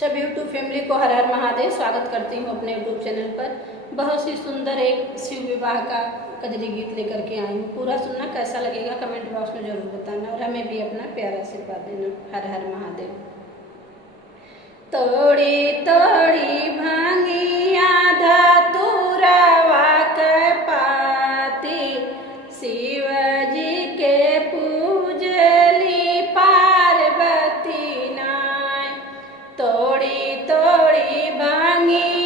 सब YouTube family को हर हर महादेव स्वागत करती हूँ अपने यूट्यूब चैनल पर। बहुत ही सुंदर एक शिव विवाह का कजरी गीत लेकर के आई हूँ। पूरा सुनना, कैसा लगेगा कमेंट बॉक्स में जरूर बताना और हमें भी अपना प्यारा आशीर्वाद देना। हर हर महादेव। तोड़ी तोड़ी भांगिया धतूरवा के पाती, शिव जी के पूजली पार्वती नाय। तोड़ी तोड़ी भांगी